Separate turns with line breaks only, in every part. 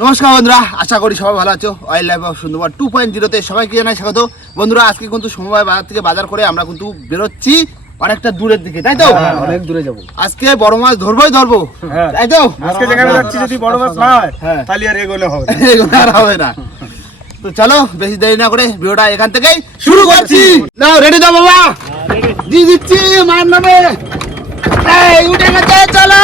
নমস্কার বন্ধুরা আশা করি সবাই ভালো আছো। Oil life of Sundarban two point জিরোতে সবাইকে জানাই স্বাগত। বন্ধুরা আজকে কিন্তু সমবায় বাজার থেকে বাজার করে আমরা কিন্তু বেরোচ্ছি অনেকটা দূরের দিকে তাই তো?
অনেক দূরে যাব।
আজকে বড় মাছ ধরবোই ধরবো
হ্যাঁ।
তাই তো?
আজকে যেখানে যাচ্ছি যদি বড় মাছ না হয়
হ্যাঁ।
তাহলে আর এগোলে হবে।
এগুলো আর হবে না। তো চলো বেশি দেরি না করে ভিডিওটা এখান থেকেই শুরু করছি। নাও রেডি দাও বাবা? দিয়ে দিচ্ছি মার নামে। উঠে গেছে চলো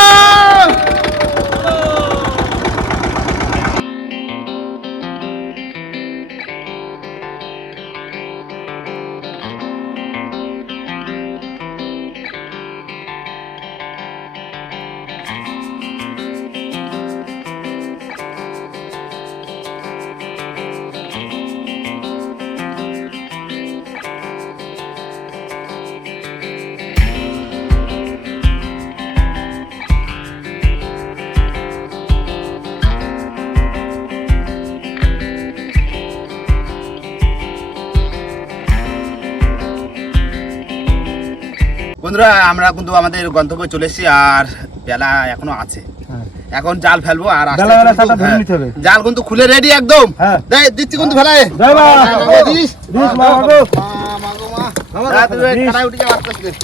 বন্ধুরা আমরা কিন্তু আমাদের গন্তব্যে চলে এসেছি আর বেলা এখনও আছে। এখন জাল ফেলব আর হ্যাঁ। জাল কিন্তু খুলে রেডি একদম।
হ্যাঁ।
দিচ্ছি কিন্তু ফেলায়।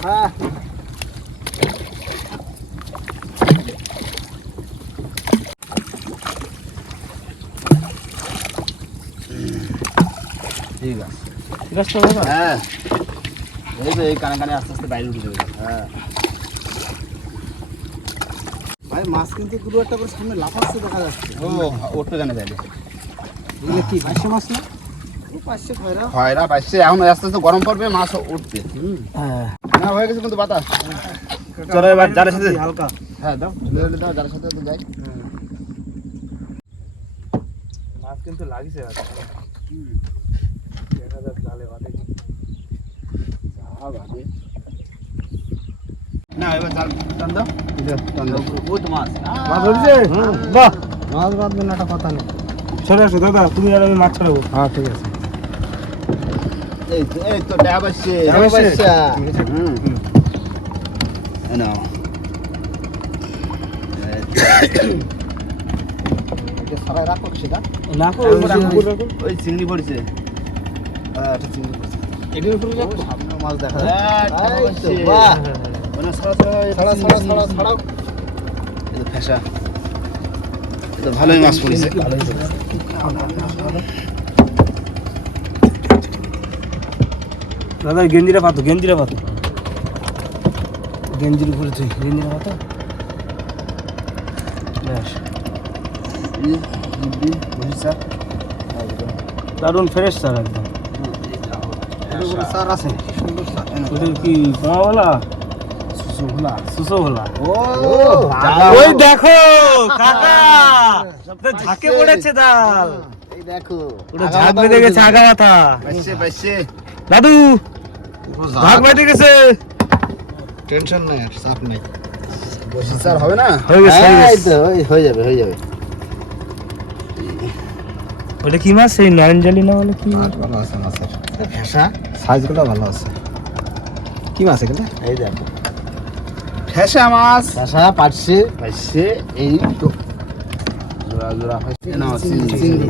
হ্যাঁ। ঠিক আছে।
ঠিক আছে
হ্যাঁ। এই তো এই কানে কানে আস্তে আস্তে বাইরে উঠে যাবে। হ্যাঁ।
ভাই মাছ কিন্তু দুটো একটা করে সামনে লাফাচ্ছে দেখা যাচ্ছে।
ও উঠবে কেন তাইলে
এগুলো কি পাঁচশো মাছ না? পাঁচশো খয়রা।
হয়রা পাইছে এখন আস্তে আস্তে গরম পড়বে মাছ উঠবে। না হয়ে গেছে কিন্তু বাতাস।
চলো এবার জালের সাথে
হালকা।
হ্যাঁ দাও দাও যার সাথে তো যাই।
মাছ কিন্তু লাগিছে দেখা যাক জালে।
না এবার জাল টান দাও টান দাও ও মাছ
মাছ ধরেছে? বাহ
মাছ বাঁধবে না একটা কথা নেই
চলে আসো দাদা তুমি আর আমি মাছ ছাড়াবো
হ্যাঁ ঠিক আছে
এই এই তো ড্যাব আসছে
ড্যাব আসছে?
হুম নাও
এটা রাখো সেটা
না
ওই চিংড়ি পড়ছে হ্যাঁ একটা চিংড়ি পড়ছে
এটির উপরে রাখো সামনে মাছ দেখা
হ্যাঁ, বাহ। ছড়া ছড়া
ছড়া ছড়াও
ফেসা এই ভালোই মাছ পড়েছে
দাদা এই গেঞ্জিটা পাতো গেঞ্জিটা পাতো গেঞ্জির উপরে তুই গেঞ্জিটা পাতো ব্যাস দারুণ ফ্রেশ স্যার একদম
সার আছে। কি সুন্দর সার
কি কমাওয়ালা
সুসুলা
সুসো ভোলা
ও
ওই দেখো কাকা। ঝাঁকে পড়েছে দাল।
দেখো।
ওটা ঝাঁক বেঁধে গেছে আগা মাথা
পাইছে পাইছে।
দাদু ঝাঁক বেঁধে গেছে।
টেনশন নাই আর চাপ নেই।
বসিচার হবে না?
হয়ে গেছে হয়ে
এই
গেছে।
তো ওই হয়ে যাবে হয়ে যাবে।
ওটা কি মাছ? সেই নয়নজালি না বলে কি
মাছ? ভালো আছে মাছের ভেসা সাইজগুলো ভালো আছে। কি মাছ এগুলো? এই দেখো।
ফেসা মাছ।
ভেসা পাটছে
পাইছে এই তো। জোড়া জোড়া পাইছে না চিংড়ি।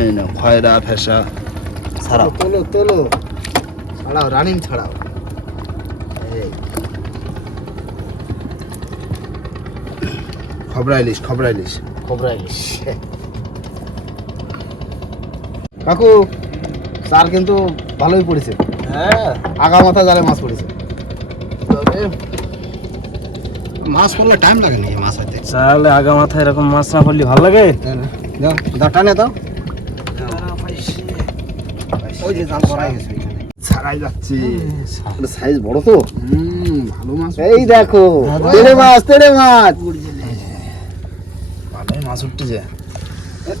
এই না খয়রা ফেসা ছাড়াও।
তোলো তোলো ছাড়াও রানিং ছাড়াও।
খবরা ইলিশ খবরা ইলিশ
কোবরা ইলিশ কাকু। স্যার কিন্তু ভালোই পড়েছে।
হ্যাঁ।
আগা মাথা জালে মাছ পড়েছে।
তবে
মাছ পড়লে টাইম লাগে নাকি মাছ হইতে
তাহলে আগা মাথায় এরকম মাছ না পড়লে ভালো লাগে?
দাও দাও টানে দাও। ওই যে জাল ভরা গেছে
ছাড়াই যাচ্ছে। সাইজ বড় তো। হুম ভালো মাছ
এই দেখো তেড়ে মাছ তেড়ে মাছ।
ভালোই মাছ উঠতেছে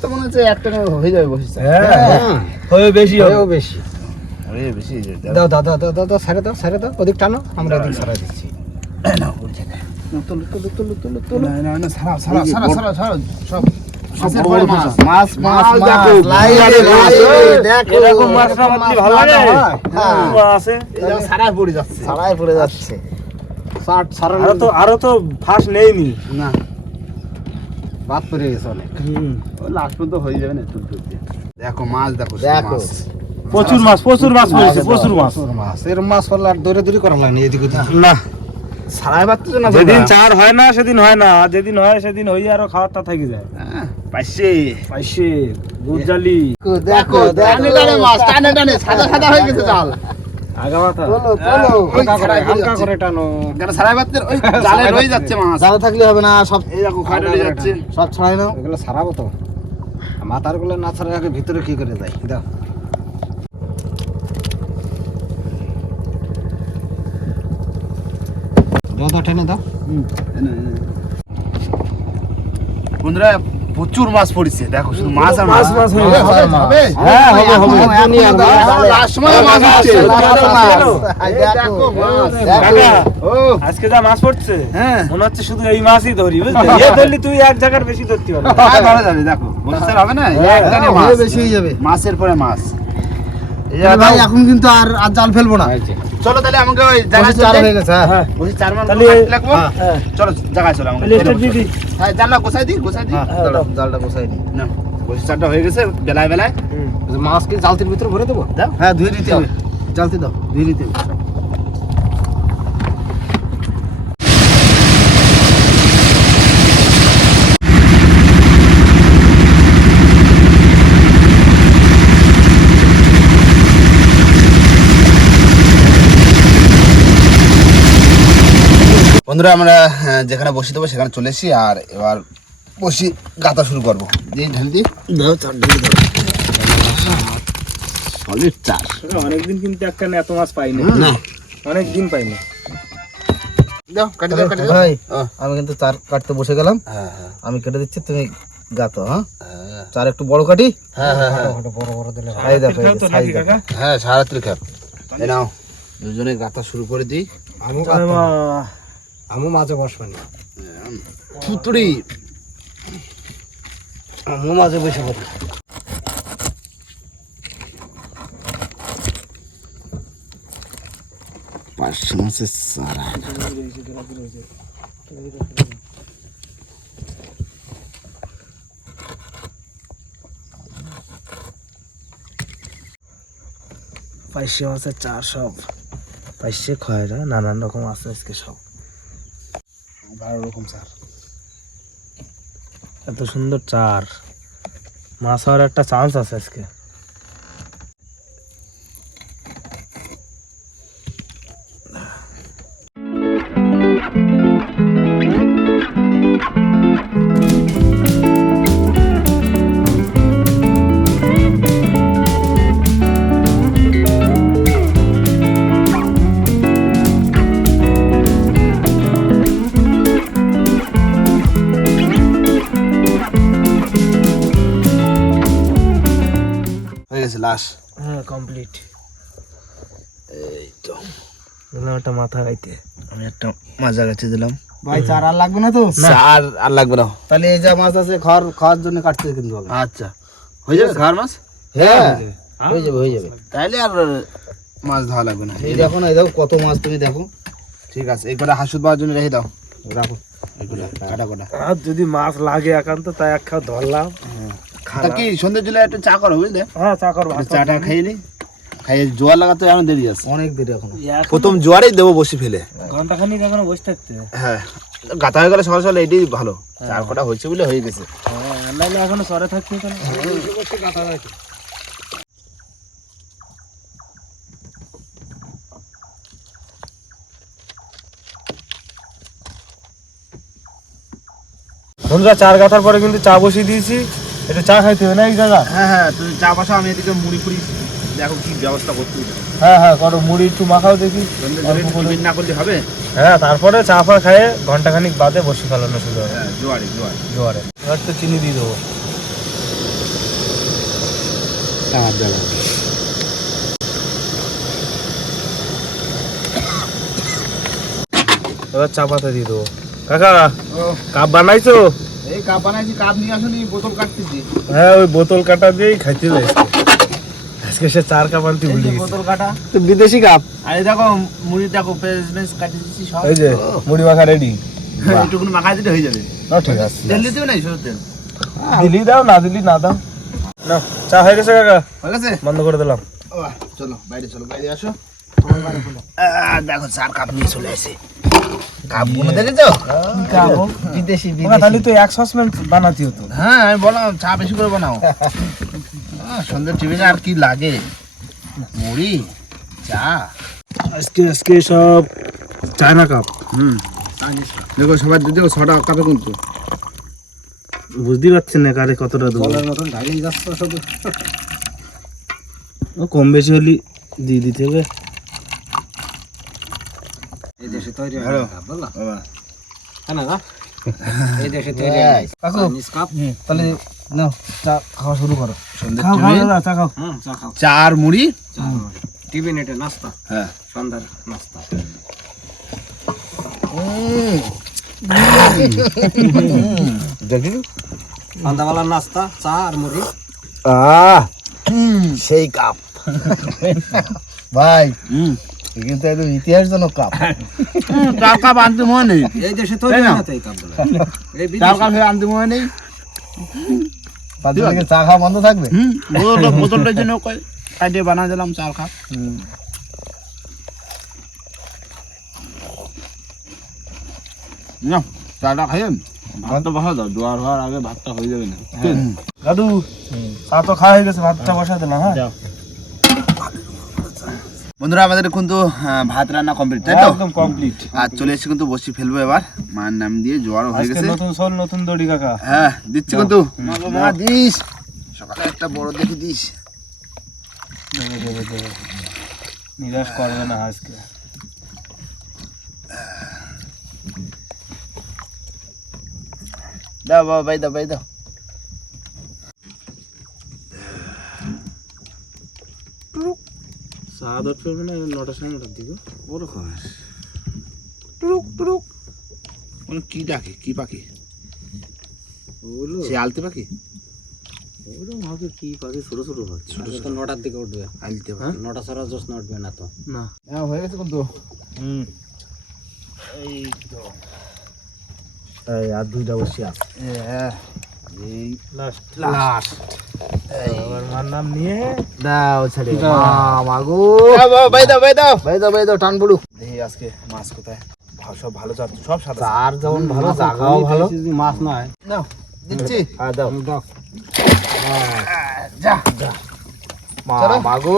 তো মনে হচ্ছে একটা হয়ে যাবে বসিছে
হ্যাঁ
হয়ে। বেশি
হয়েও বেশি।
আরে বেশি
দাও দাও দাও দাও দাও দাও সারে দাও সারে দাও ওদিক টানো আমরা এদিক সারাই দিচ্ছি।
না, তুলো, তুলো, তুলো, তুলো, তুলো। না, না, না, ছাড়াও, ছাড়াও, ছাড়াও, ছাড়াও, ছাড়াও, সব। মাছ।
এরকম ভালো লাগে।
হ্যাঁ।
আছে?
যে পড়ে যাচ্ছে।
সারাই পড়ে যাচ্ছে।
আরও তো আরও তো ফাঁস নেইনি
না।
বাদ পড়ে গেছে অনেক।
লাস্ট পর্যন্ত হয়ে যাবে না। দেখো মাছ দেখো
দেখো।
প্রচুর মাছ প্রচুর মাছ পড়েছে প্রচুর মাছ।
প্রচুর মাছ। এরম মাছ পড়লে আর দৌড়ে দৌড়ি করা লাগনি এদিক
না।
সারাই পারতেছো না
যেদিন চার হয় না সেদিন হয় না যেদিন হয় সেদিন হই আরও খাওয়ারটা থেকে যায়।
হ্যাঁ, পাইছে।
পাইছে। গুজালি
দেখো টানে টানে মাছ টানে টানে সাদা সাদা হয়ে গেছে জাল।
মাথারগুলো না ছাড়া ভিতরে কি করে যায় দাও। দাও। দাও টেনে দাও
বন্ধুরা প্রচুর মাছ পড়েছে দেখো শুধু মাছ আর
মাছ, মাছ
হবে।
হ্যাঁ, হবে, হবে। আজকে যা মাছ পড়ছে
হ্যাঁ।
মনে হচ্ছে শুধু এই মাছই ধরি বুঝলি এ ধরলি তুই এক জায়গার বেশি ধরতে পারবি
ধরা যাবে, দেখো। বলছে হবে না?
হ্যাঁ,
একটানে
হ্যাঁ,
মাছ।
বেশি হয়ে যাবে।
মাছের পরে মাছ এই
ভাই এখন কিন্তু আর আর জাল ফেলব না
চলো তাহলে আমাকে ওই জায়গায়
চার
চলে
হয়ে গেছে হ্যাঁ।
হ্যাঁ
বসে চার মান
তাহলে-
লাগবো
হ্যাঁ।
চলো জায়গায় চলো আমাকে।
স্টার্ট
হ্যাঁ জানলা গোছাই দি গোছাই দি।
হ্যাঁ, জালটা বসাই দি।
না বসে চারটা হয়ে গেছে বেলায় বেলায়।
মাছ কি জালতির ভিতরে ভরে দেবো? হ্যাঁ ধুয়ে দিতে হবে। জালতি দাও
ধুয়ে দিতে হবে। বন্ধুরা আমরা যেখানে বসে দেবো সেখানে চলে এসেছি। আর এবার বসি গাতা শুরু করব। দিয়ে ঢালি দিই
দাও চার ঢেলে দাও।
সলিড চার।
অনেকদিন কিন্তু একটা এত মাছ পাইনি।
না।
অনেক দিন পাইনি।
দাও কাটি দাও কাটি দাও।
ভাই
ও,
আমি কিন্তু চার কাটতে বসে গেলাম।
হ্যাঁ হ্যাঁ।
আমি কেটে দিচ্ছি তুমি গাতো হ্যাঁ?
হ্যাঁ।
চার একটু বড় কাটি।
হ্যাঁ হ্যাঁ হ্যাঁ।
বড় বড় দিলে
হ্যাঁ সারাত্রি খাপ। নাও। দুজনে গাতা শুরু করে দিই।
আমু মাঝে বসবানি
থুতুড়ি
আমু মাঝে বসে পড়ি
পাঁচশো মাসের সারা।
পাইসে মাছের চার সব। পাইসে খয়রা নানান রকম আছে আজকে সব।
বারো রকম চার।
এত সুন্দর চার। মাছ হওয়ার একটা চান্স আছে আজকে। একটা
আমি একটা মাজা গাছে দিলাম।
ভাই চার আর লাগবে না তো?
আর আর লাগবে না।
তাহলে এই যা মাছ আছে খাওয়ার খাওয়ার জন্য কাটতে কিন্তু হবে
আচ্ছা। হয়ে যাবে খাওয়ার মাছ?
হ্যাঁ। হয়ে যাবে। হয়ে যাবে
তাইলে আর মাছ ধোয়া লাগবে না।
এই দেখো না এই দেখো কত মাছ তুমি দেখো।
ঠিক আছে এই কটা হাসুদ পাওয়ার জন্য রেখে দাও।
রাখো।
আর যদি মাছ লাগে একান্ত তাই এক খাও ধরলাম।
কি সন্ধ্যের জন্য একটু চা করো বুঝলে?
হ্যাঁ ভাত
একটু চাটা খাইয়ে নি? খাইয়ে জোয়ার লাগাতে এখন দেরি আছে।
অনেক দেরি এখনও।
প্রথম জোয়ারেই দেবো বসে ফেলে।
এখনও বসে থাকতে।
হ্যাঁ গাতা হয়ে গেলে সকাল সকাল এটাই ভালো। চার কটা হয়েছে বলে হয়ে গেছে।
হ্যাঁ নাহলে এখনও সরে থাকতে না। বন্ধুরা চার গাথার পরে কিন্তু চা বসিয়ে দিয়েছি। এটা চা খাইতে হবে না এই দাদা
হ্যাঁ হ্যাঁ তুমি চা বসা আমি এদিকে মুড়ি ফুড়ি দেখো কি ব্যবস্থা করতে
হ্যাঁ হ্যাঁ করো মুড়ি একটু মাখাও দেখি।
না করলে হবে?
হ্যাঁ তারপরে চা ফা খাইয়ে ঘণ্টা খানিক বাদে বসে ফেলানো শুরু হবে।
হ্যাঁ জোয়ারে জোয়ার।
জোয়ারে। এবার তো চিনি দিয়ে দেবো।
জ্বালা
এবার চা পাতা দিয়ে দেবো। কাকা
ও।
কাপ বানাইছো?
এই কাপ বানাইছি কাপ নিয়ে আসুনি বোতল কাটতেছি
হ্যাঁ ওই বোতল কাটা দিয়েই খাইতে যাই আজকে সে চার কাপ আনতে ভুলে গেছি।
বোতল কাটা।
তো বিদেশি কাপ।
আর দেখো মুড়ি দেখো পেঁয়াজ কাটি দিচ্ছি সব।
এই যে মুড়ি মাখা রেডি
এইটুকুনি মাখা দিলে হয়ে যাবে।
না ঠিক আছে।
তেল দিতে নাই তেল?
দিলি দাও না দিলি না দাও। না চা হয়ে গেছে কাকা।
হয়ে গেছে?
বন্ধ করে দিলাম।
ও, চলো বাইরে চলো বাইরে আসো। আহ, দেখো চার কাপ নিয়ে চলে আসে। কাপগুলো দেখেছ বিদেশি
ওরা তাহলে তো এক সসম্যান বানাতি হতো
হ্যাঁ আমি বললাম চা বেশি করে বানাও। আহ, সন্ধ্যের টিফিনে আর কি লাগে? মুড়ি চা।
আজকে আজকে সব চায়না কাপ
হুম দেখো সবার দেখো ছটা কাপে কিন্তু।
বুঝতেই পারছেন না কারে কতটা দেবো।
জলের মতন ঢালিয়ে যাচ্ছে শুধু
ও কম বেশি হলে দিয়ে দিতে হবে।
এই দেশে তৈরি হয় না এই দেশে তৈরি হয়
কাকু। তাহলে নাও চা খাওয়া শুরু করো।
সন্ধ্যের
খাও খাও
টিফিন
দাদা, চা খাও।
চা খাও।
চা আর মুড়ি
টিফিন এটা নাস্তা।
হ্যাঁ।
সন্ধ্যার নাস্তা। সন্ধ্যাবেলার নাস্তা চা আর মুড়ি।
আহ! সেই কাপ।
ভাই
হুম। কিন্তু একদম ইতিহাসজনক কাপ।
চার কাপ আনতে মনে নেই।
এই দেশে তৈরি
না?
তো এই কাপগুলো? এই
চার কাপ আনতে মনে নেই।
চা খাওয়া বন্ধ থাকবে?
হুম বোতলটার জন্য কই কাটিয়ে বানা দিলাম চার কাপ না চাটা খাইয়ে ভাতটা বসা দাও দোয়ার হওয়ার আগে ভাতটা হয়ে যাবে না।
দাদু চা তো খাওয়া হয়ে গেছে ভাতটা বসা দিলাম হ্যাঁ।
বন্ধুরা আমাদের কিন্তু ভাত রান্না কমপ্লিট তাই তো?
একদম কমপ্লিট
আর চলে এসে কিন্তু বসি ফেলব এবার। মার নাম দিয়ে জোয়ারও হয়ে গেছে।
নতুন সোল নতুন দড়ি কাকা।
হ্যাঁ দিচ্ছি কিন্তু। মা দিস। সকালে একটা বড় দেখে দিস।
নিরাশ করবে না আজকে।
দাও বাবা বাই দাও বাই দাও।
চা দট করবে না নটার সময় নটার দিকে।
বড় খবর। টুরুক টুরুক। কোন কি ডাকে? কি পাখি?
ওগুলো
সে আলতে পাখি?
ওগুলো ভাবে কি পাখি? ছোট ছোট হয় ছোট ছোট। নটার দিকে উঠবে।
আলতে পাখি।
নটা ছাড়া জোস উঠবে না তো।
না।
হ্যাঁ হয়ে গেছে কিন্তু।
হুম।
এই তো।
এই আর দুইটা বসে আছে।
হ্যাঁ এই
লাস্ট
লাস্ট
আমার নাম নিয়ে
দাও ছেড়ে মাগো বাই দাও বাই দাও। বাই দাও বাই দাও টান পড়ু দেখি আজকে মাছ কোথায়? সব ভালো চার সব সাদা।
চার যেমন ভালো
জায়গাও ভালো।
মাছ নয়।
নাও দিচ্ছি।
আর দাও।
যা।
মা মাগো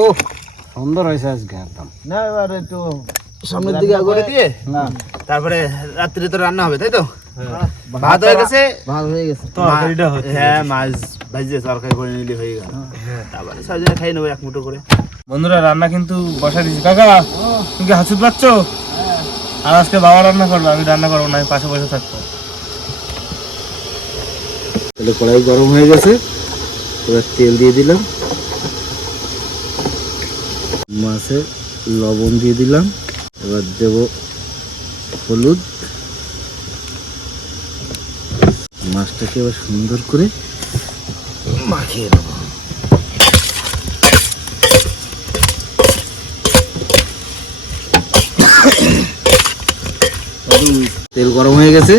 সুন্দর হয়েছে আজকে একদম।
না এবার একটু
সামনের দিকে আগরে দিয়ে?
হ্যাঁ
তারপরে রাত্রি তো রান্না হবে তাই তো? ভাত হয়ে গেছে?
ভালো হয়ে গেছে।
তরকারিটা হচ্ছে।
হ্যাঁ মাছ ভাজিয়ে তরকারি করে নিলে হয়ে গেল। তারপরে সবজনে খাই নেব এক মুঠো করে।
বন্ধুরা রান্না কিন্তু বসা দিয়েছি। কাকা তুমি কি হাসুদ পাচ্ছ? আর আজকে বাবা রান্না করবে আমি রান্না করব না আমি পাশে বসে থাকব। তাহলে কড়াই গরম হয়ে গেছে। এবার তেল দিয়ে দিলাম। মাছে লবণ দিয়ে দিলাম। এবার দেব হলুদ। মাছটাকে এবার সুন্দর করে মাখিয়ে দেবো তেল গরম হয়ে গেছে।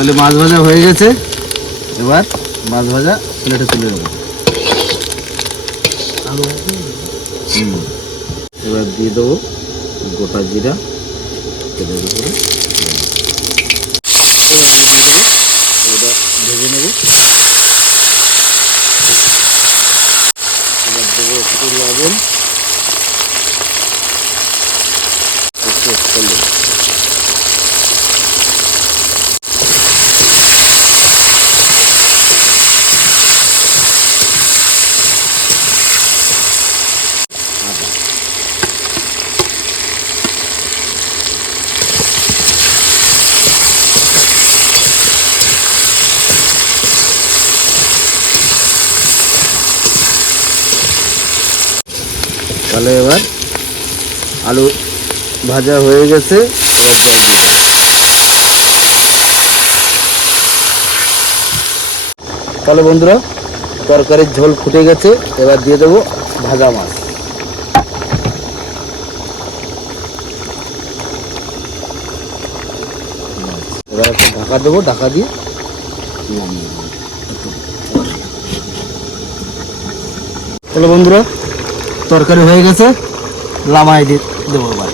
তাহলে মাছ ভাজা হয়ে গেছে। এবার মাছ ভাজা প্লেটে তুলে হুম। এবার দিয়ে দেবো গোটা জিরা। তেলের ভাজা
হয়ে গেছে। তাহলে বন্ধুরা, তরকারির ঝোল ফুটে গেছে, এবার দিয়ে দেবো ভাজা মাছ। এবার একটা ঢাকা দেবো, ঢাকা দিয়ে তাহলে বন্ধুরা, তরকারি হয়ে গেছে, লামাই দিয়ে দেবো এবার।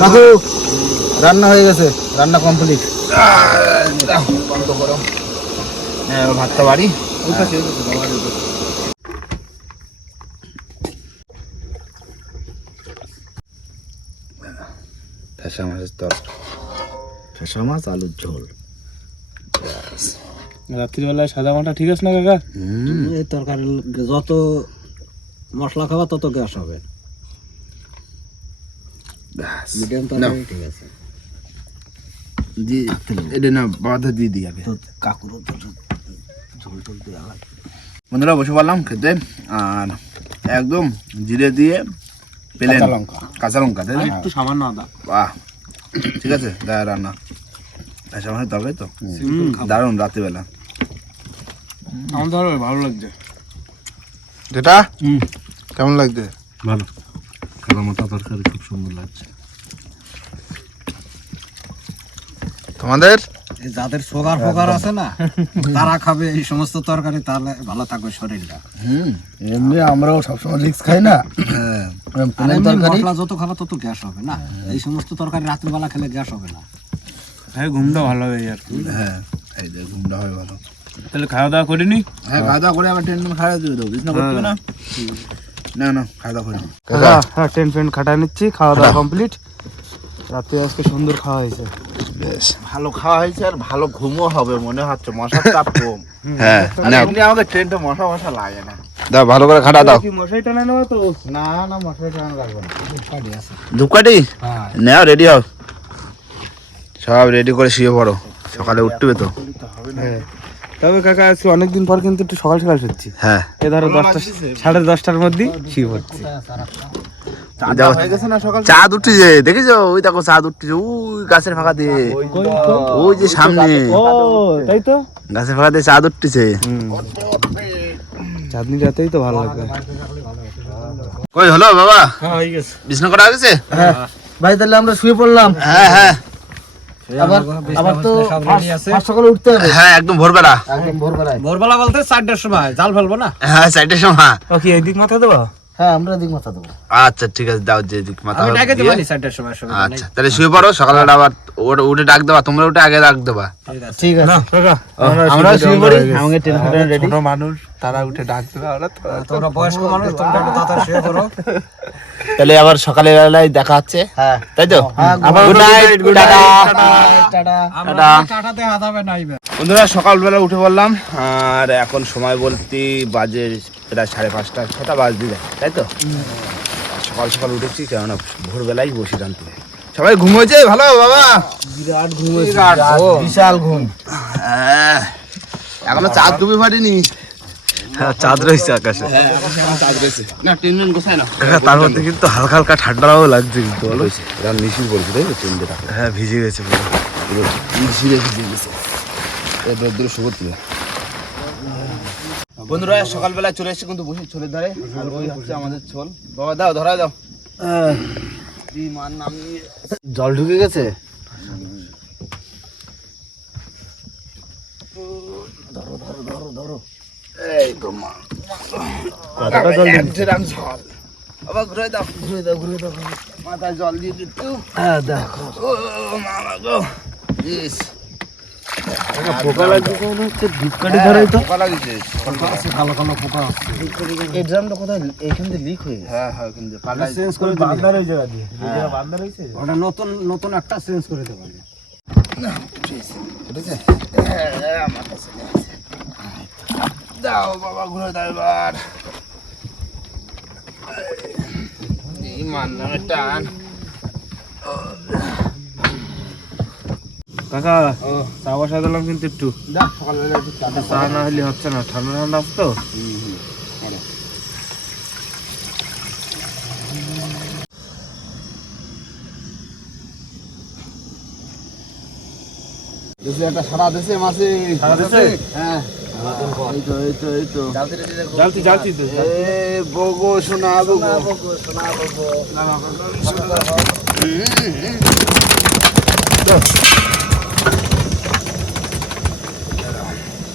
কাকু রান্না হয়ে গেছে। রান্না কমপ্লিট হ্যাঁ ভাতটা বাড়ি। ফেসা মাছের তরকারি। ফেসা মাছ আলুর ঝোল।
রাত্রিবেলায় সাদা মাটা ঠিক আছে না কাকা?
এই তরকারি যত মশলা খাওয়া তত গ্যাস হবে। মিডিয়াম তরকারি ঠিক আছে।
দিয়ে এটা না বাধা দিয়ে দিই আগে।
তো কাকুরও ঝোল টোল দেওয়া
বন্ধুরা বসে পড়লাম খেতে আর একদম জিরে দিয়ে প্লেন
কাঁচা লঙ্কা।
কাঁচা লঙ্কা তাই
একটু সামান্য আদা।
বাহ। ঠিক আছে দেয় রান্না। ফেসা মাছের তরকারি তো। দারুণ রাত্রিবেলা।
আমার ভালো লাগছে।
যেটা কেমন লাগছে?
ভালো। মোটা তরকারি খুব সুন্দর লাগছে।
তোমাদের?
যাদের সুগার ফোগার আছে না তারা খাবে এই সমস্ত তরকারি তাহলে ভালো থাকবে শরীরটা।
হুম এমনি আমরাও সবসময় রিক্স খাই না। হ্যাঁ।
মশলা যত খাবে তত গ্যাস হবে না। এই সমস্ত তরকারি রাত্রিবেলা খেলে গ্যাস হবে না।
হ্যাঁ ঘুমটা ভালো হবে আর কি।
হ্যাঁ। এই যে ঘুমটা হয় ভালো।
তাহলে খাওয়া দাওয়া করিনি?
হ্যাঁ খাওয়া দাওয়া করে আবার টেনশন খাওয়া দিয়ে দেবো। বিছনা করতে না? না না খাওয়া দাওয়া করে
হ্যাঁ টেন ফেন খাটা নিচ্ছি খাওয়া দাওয়া কমপ্লিট রাতে আজকে সুন্দর খাওয়া হয়েছে।
বেশ। ভালো খাওয়া হয়েছে আর ভালো ঘুমও হবে মনে হচ্ছে মশার চাপ কম। হ্যাঁ না। ট্রেনটা মশা মশা লাগে না। দাও ভালো করে খাটা দাও।
কি মশাই টানা নেওয়া তো?
না না মশলা টানা লাগবে না। কাটি আছে।
ধূপকাঠি?
হ্যাঁ।
নাও রেডি হও। সব রেডি করে শুয়ে পড়ো। সকালে উঠবে তো।
হ্যাঁ। তবে কাকা আজকে অনেকদিন পর কিন্তু একটু সকাল সকাল শুচ্ছি
হ্যাঁ।
এ ধরো দশটা সাড়ে দশটার মধ্যেই শুয়ে পড়ছি
চাঁদ উঠেছে দেখেছ? ওই দেখো চাঁদ উঠছে ওই গাছের ফাঁকা দিয়ে। ওই যে সামনে।
তাই তো?
গাছের ফাঁকা দিয়ে চাঁদ উঠতেছে
চাঁদনি রাতেই তো ভালো লাগবে।
কই হলো বাবা?
হ্যাঁ হয়ে গেছে।
বিছনা করা হয়ে গেছে?
ভাই তাহলে আমরা শুয়ে পড়লাম।
হ্যাঁ হ্যাঁ।
আবার আবার তো সকালে উঠতে হবে।
হ্যাঁ একদম ভোরবেলা।
একদম ভোরবেলায়। ভোরবেলা বলতে চারটার সময় জাল ফেলব না?
হ্যাঁ চারটার সময়।
কি এদিক মাথা দেবো?
হ্যাঁ আমরা দিক মাথা দেবো।
আচ্ছা ঠিক আছে দাও যে দিক মাথা
আমি ডাকে দেবো চারটার সময় সময়
আচ্ছা তাহলে শুয়ে পড়ো সকালে আবার ওটা উঠে ডাক দেবা তোমরা উঠে আগে ডাক দেবা।
ঠিক আছে। আমরা শুয়ে পড়ি আমাকে টেনশন রেডি।
ছোট মানুষ তারা উঠে ডাক দেবে ওরা
তোমরা বয়স্ক মানুষ তোমরা একটু তাড়াতাড়ি শুয়ে পড়ো।
তাহলে আবার সকালে বেলায় দেখা হচ্ছে।
হ্যাঁ।
তাই তো? Good night
good
tata.
Tata
tata.
টাটাতে হাত হবে না
বন্ধুরা সকালবেলা উঠে পড়লাম আর এখন সময় বলতে বাজে প্রায় সাড়ে পাঁচটা ছটা বাজতে যায় তাই তো? সকাল সকাল উঠেছি কেননা ভোরবেলায় বসি রানতে সবাই ঘুমোচ্ছে ভালো? বাবা?
বিরাট ঘুম হয়েছে,
বিরাট ঘুম।
বিশাল ঘুম।
হ্যাঁ, এখনও চাঁদ ডুবে পারিনি?
চাঁদ রয়েছে আকাশে।
চাঁদ রয়েছে। না টেনশন গোছায় না
তার মধ্যে কিন্তু হালকা হালকা ঠান্ডাও লাগছে কিন্তু বলো?
এরা মিশির পড়ছে তাই তো?
হ্যাঁ ভিজে গেছে পুরো।
ভিজে গেছে। এই রোদ্দুর শুকর তুলে। বন্ধুরা সকালবেলা চলে এসেছে কিন্তু বসে ছোলের ধারে। আর ওই হচ্ছে আমাদের ছোল। বাবা দাও ধরা দাও।
জল ঢুকে গেছে?
এই তো মা।
কতটা জল
এক ড্রাম জল। বাবা ঘুরে দাও ঘুরে দাও ঘুরে দাও মাথায় জল দিয়ে দিতে
হ্যাঁ দেখো
ও মামা গো ইস।
পোকা লাগছে হচ্ছে ধূপকাঠি ধরাই তো।
পোকা লাগিয়েছে
কালো কালো পোকা
এই কোথায়? এইখান থেকে লিক হয়ে হ্যাঁ হ্যাঁ ওখান দিয়ে
চেঞ্জ করে
বান্দার ওই জায়গা দিয়ে। যে জায়গা
ওটা নতুন নতুন একটা চেঞ্জ করে দেবো
ঠিক আছে হ্যাঁ, হ্যাঁ, আমার কাছে দাও বাবা ঘুরে দাও এবার। এই মান নামে টান।
কাকা চা বসা দিলাম কিন্তু একটু।
চা
না হলে হচ্ছে না ঠান্ডা ঠান্ডা আছে তো।
একটা সারা দেশে মাসে।
সারা দেশে?
হ্যাঁ। জালতি জালতি তো বগো শোনা বগো। শোনা বগো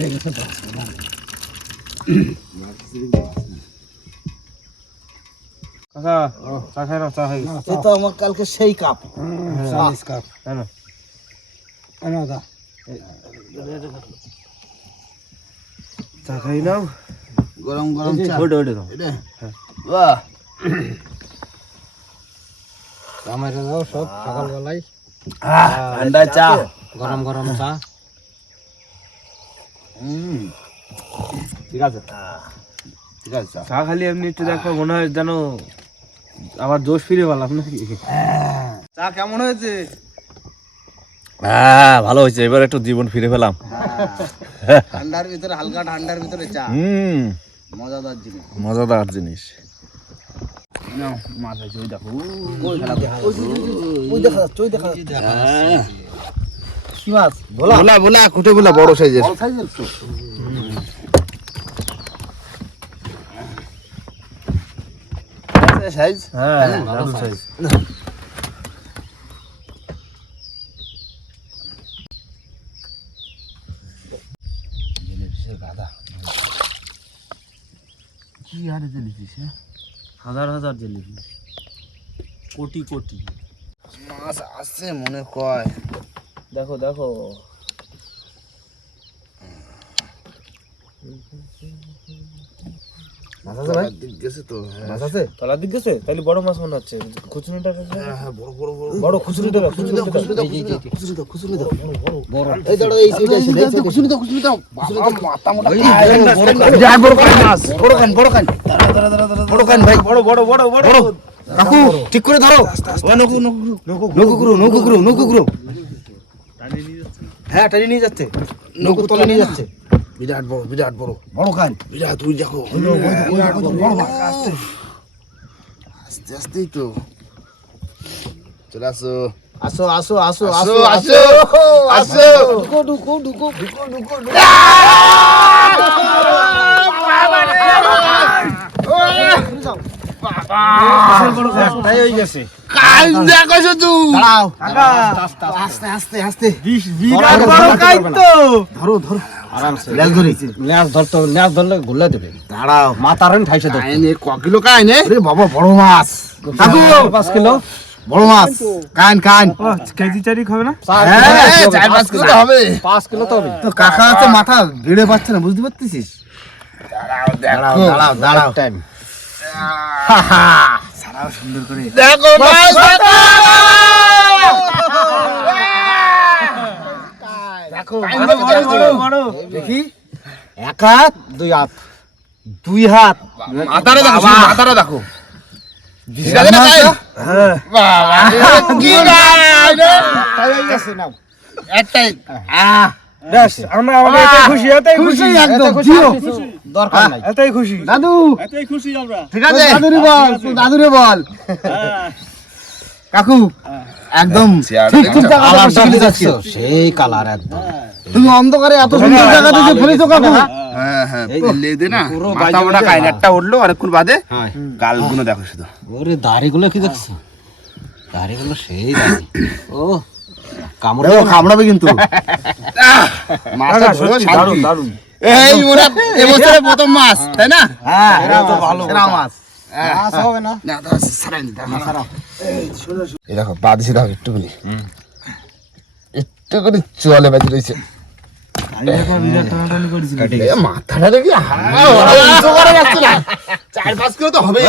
শোনা বগো
কাকা চা খাই না চা খাই।
এই তো আমার কালকে সেই কাপ।
চালিশ কাপ। তাই না। চা। খাই নাও
গরম গরম চা।
ওটা ওটা দাও।
বাহ।
আমারে দাও সব সকালবেলায়।
ঠান্ডা চা।
গরম গরম চা।
ঠিক আছে
ঠিক আছে চা
চা খালি এমনি একটু দেখো মনে হয় যেন আবার জোশ ফিরে পেলাম নাকি চা কেমন হয়েছে
হ্যাঁ ভালো হয়েছে এবার একটু জীবন ফিরে পেলাম
ঠান্ডার ভিতরে হালকা ঠান্ডার ভিতরে চা
হুম
মজাদার জিনিস
মজাদার জিনিস
নাও মাছ আছে ওই দেখো
ওই দেখা যাচ্ছে ওই দেখা যাচ্ছে
হ্যাঁ
কি মাছ?
ভোলা? ভোলা ভোলা বড় সাইজের।
বড় সাইজের তো।
সাইজ?
হ্যাঁ দারুণ সাইজ।
কি আরে দিলিস
হাজার হাজার জিলিপি কোটি কোটি।
মাছ আছে মনে কয়।
দেখো দেখো।
মাছ আছে ভাই?
দিক গেছে তো হ্যাঁ।
মাছ আছে?
তলার দিক গেছে? তাহলে বড় মাছ মনে হচ্ছে। খুচুনিটা
হ্যাঁ বড় বড় বড়।
বড় খুচুনিটা খুচুনিটা
খুচুরি দাও খুচুরি দাও। খুচুরি দাও
বড় এই দাঁড়াও এই সাইডে এই সাইডে
দাও খুচুরি দাও। মাথা মোটা বিরাট বড় কান মাছ। বড় কান বড় কান বড় কান ভাই।
বড় বড় বড় বড়।
কাকু ঠিক করে ধরো।
নকু নকু
নৌকো গুরু নৌকো গুরু নৌকো গুরু হ্যাঁ টানি নিয়ে যাচ্ছে। নৌকো তলে নিয়ে যাচ্ছে।
বিরাট বড় বিরাট বড়।
বড় কান
বিরাট তুই দেখো। আস্তে আস্তে আস্তেই তো। চলে আসো।
আসো আসো আসো
আসো আসো আসো
ঢুকো ঢুকো ঢুকো ঢুকো ঢুকো।
তাই
বাবা বড় মাছ পাঁচ কিলো বড় মাছ কান কান
কেজি চারি খাবে না
পাঁচ কিলো তো হবে।
পাঁচ কিলো তো হবে তো কাকা তো মাথা ভিড়ে পাচ্ছে না বুঝতে পারতেছিস দাঁড়াও দাঁড়াও। দাঁড়াও টাইম
দেখো
দেখো
বড় বড় বড় বড়
দেখি এক হাত দুই হাত দুই হাত
মাথারে দেখো মাথারে দেখো
হ্যাঁ
একটাই
আহ
বেশ আমরা আমাদের এতে খুশি এতেই খুশি
একদম জিও। দরকার নাই।
এতেই খুশি।
দাদু।
এতেই খুশি আমরা।
ঠিক আছে।
দাদুরে বল দাদুরে বল। কাকু একদম যাচ্ছ সেই কালার একদম। তুমি অন্ধকারে এত সুন্দর জায়গাতে যে ফেলেছো কাকু?
হ্যাঁ হ্যাঁ পেলে না মাথা মোটা কাইনে উঠল অনেকক্ষণ বাদে গালগুলো দেখো শুধু।
ওরে দাড়িগুলো কি দেখছ? দাড়িগুলো সেই দাড়ি। ও কামড়াবে কিন্তু।
মাথা ধরো
দারুণ
শান্তি
দারুণ
এই ওরা এবছরে প্রথম মাছ তাই না?
হ্যাঁ এটা তো ভালো সেরা মাছ। মাছ। হবে না?
না দাও সারাই নি দাও এই দেখো বাদিসে দাও একটুখানি। একটুখানি চলে রয়েছে। মাথাটা দেখি হা, ওরা উঁচু করা যাচ্ছে না। চার পাঁচ কিলো তো হবে।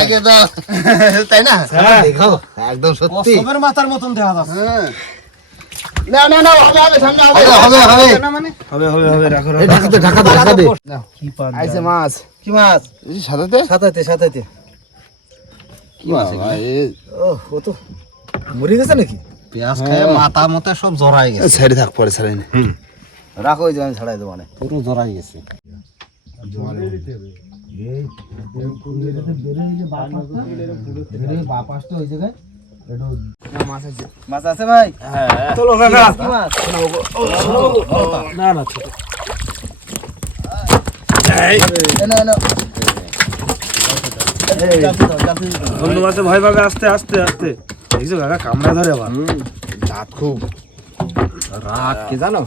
আগে তো একটাই বসায় দিছে আগে তো। তাই না?
দেখাও একদম সত্যি।
কসবের মাথার মতন দেখা যাচ্ছে।
হ্যাঁ। না না না হবে হবে সামনে হবে।
হবে হবে। হবে
হবে হবে হবে রাখো রাখো।
ঢাকা দে ঢাকা দে ঢাকা দে।
কি পান
আইছে মাছ।
কি মাছ?
সাদাতে?
সাতাইতে সাতাইতে
কি মাছ
ও ও তো মরে গেছে নাকি?
পেঁয়াজ খেয়ে মাথা মতে সব জড়াই গেছে।
ছেড়ে থাক পরে ছেড়ে নে।
রাখো ওই ছাড়াই দেবো মানে
পুরো জড়াই গেছে।
জায়গায় ভাই
চলো কাকা না না আস্তে আস্তে আস্তে দেখছ কাকা কামড়া ধরে আবার
দাঁত খুব
রাত কি জানো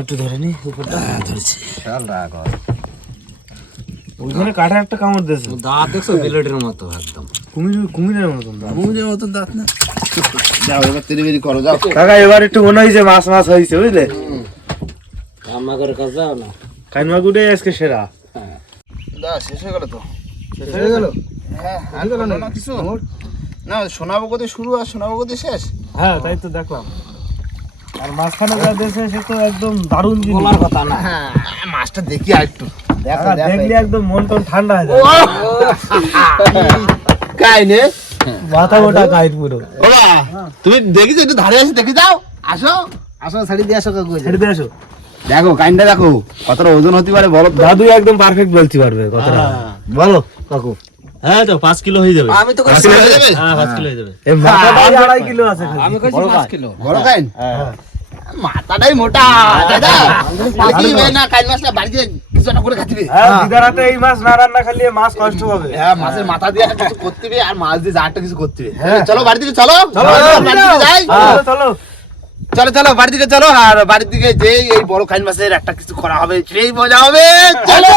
একটু ধরে নি উপরটা ধরেছি
রাগ
ওইখানে কাঠে একটা কামড় দিয়েছে।
দাঁত দেখছ? বিলেটের মতো একদম।
কুমির কুমিরের মতন দাঁত।
মুজের মতন দাঁত না। যাও এবার তেরি বেরি করো যাও।
কাকা এবার একটু মনে হয়েছে মাছ মাছ হয়েছে বুঝলে?
করে কাজ যাও না।
কাইমা গুটে আজকে সেরা।
দা শেষ হয়ে গেল তো?
শেষ হয়ে গেল?
হ্যাঁ আর না কিছু? না। সোনাবো কোথায় শুরু আর সোনাবো কোথায় শেষ?
হ্যাঁ তাই তো দেখলাম। আর মাঝখানে যা দিয়েছে সে তো একদম দারুণ জিনিস।
বলার কথা না।
হ্যাঁ মাছটা দেখি আর একটু।
কাকা, দেখলে একদম মন টন ঠান্ডা হয়ে যায়
কাই নে
মাথা মোটা কাইট পুরো।
বাবা তুমি দেখিছো একটু ধারে আসি দেখে যাও। আসো।
আসো ছাড়ি দিয়ে আসো কাকু
ছেড়ে দিয়ে আসো।
দেখো কাইন্ডা দেখো। কতটা ওজন হতে পারে বলো
দাদু একদম পারফেক্ট বলতে পারবে কথাটা।
বলো কাকু।
হ্যাঁ তো পাঁচ কিলো হয়ে যাবে।
আমি তো
পাঁচ কিলো হয়ে যাবে?
হ্যাঁ পাঁচ কিলো হয়ে যাবে। এই মাথাটাই আড়াই কিলো আছে
আমি কইছি 5 কিলো।
বড় কাইন মাথাটাই মোটা। দাদা না কাইন মাছটা বাড়িতে করে খাতিবে।
হ্যাঁ দিদার এই মাছ না রান্না খেলে মাছ কষ্ট হবে।
হ্যাঁ মাছের মাথা দিয়ে একটা কিছু করতিবে আর মাছ দিয়ে জারটা কিছু করতে হবে চলো বাড়ি থেকে চলো।
চলো,
বাড়ি যাই।
চলো, চলো
চলো। বাড়ির বাড়ি থেকে চলো। আর বাড়ির দিকে যে এই বড় খাইন মাছের একটা কিছু করা হবে সেই মজা হবে। চলো!